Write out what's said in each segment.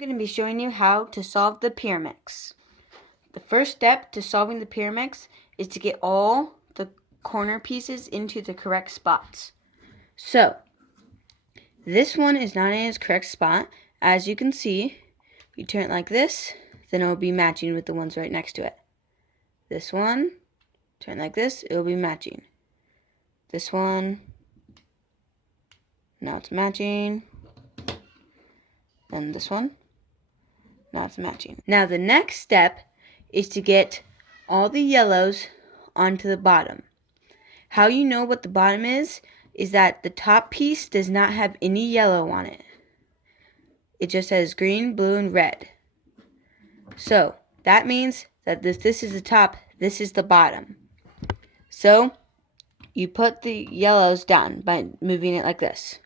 going to be showing you how to solve the Pyraminx. The first step to solving the Pyraminx is to get all the corner pieces into the correct spots. So, this one is not in its correct spot. As you can see, if you turn it like this, then it will be matching with the ones right next to it. This one, turn it like this, it will be matching. This one, now it's matching. And this one, now it's matching. Now the next step is to get all the yellows onto the bottom. How you know what the bottom is that the top piece does not have any yellow on it. It just has green, blue, and red. So that means that if this is the top, this is the bottom. So you put the yellows down by moving it like this.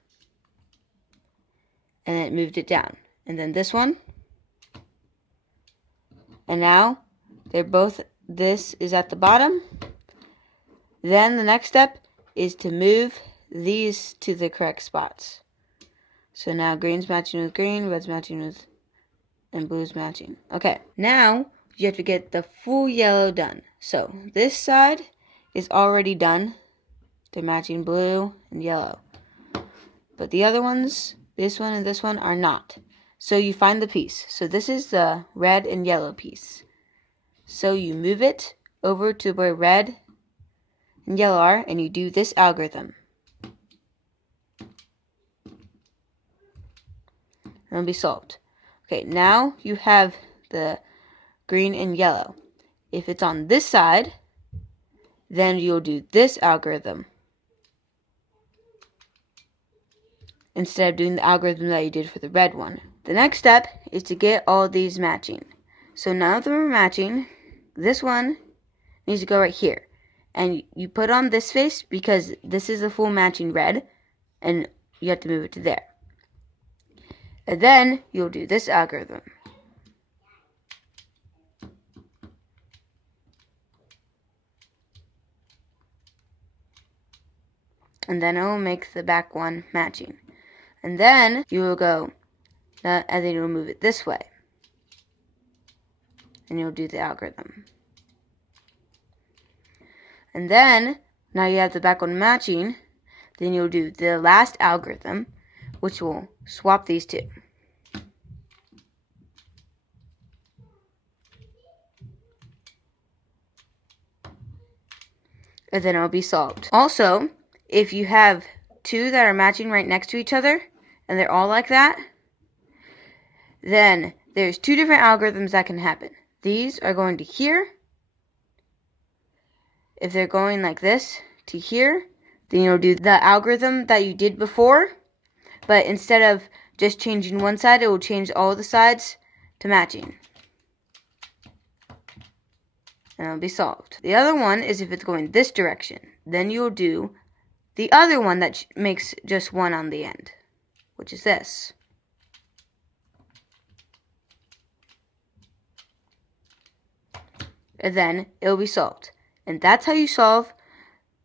And then it moved it down. And then this one. And now they're both, this is at the bottom. Then the next step is to move these to the correct spots. So now green's matching with green, red's matching with, and blue's matching. Okay, now you have to get the full yellow done. So this side is already done. They're matching blue and yellow. But the other ones, this one and this one, are not. So you find the piece. So this is the red and yellow piece. So you move it over to where red and yellow are, and you do this algorithm. And it'll be solved. Okay, now you have the green and yellow. If it's on this side, then you'll do this algorithm instead of doing the algorithm that you did for the red one. The next step is to get all these matching. So none of them are matching. This one needs to go right here. And you put on this face because this is a full matching red, and you have to move it to there. And then you'll do this algorithm. And then it will make the back one matching. And then you will go, and then you'll move it this way. And you'll do the algorithm. And then, now you have the back one matching, then you'll do the last algorithm, which will swap these two. And then it'll be solved. Also, if you have two that are matching right next to each other, and they're all like that, then there's two different algorithms that can happen. These are going to here. If they're going like this to here, then you'll do the algorithm that you did before, but instead of just changing one side, it will change all the sides to matching. And it'll be solved. The other one is if it's going this direction. Then you'll do the other one that makes just one on the end, which is this. And then it'll be solved. And that's how you solve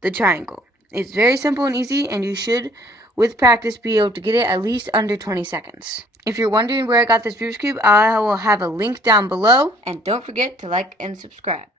the triangle. It's very simple and easy, and you should, with practice, be able to get it at least under 20 seconds. If you're wondering where I got this Rubik's Cube, I will have a link down below. And don't forget to like and subscribe.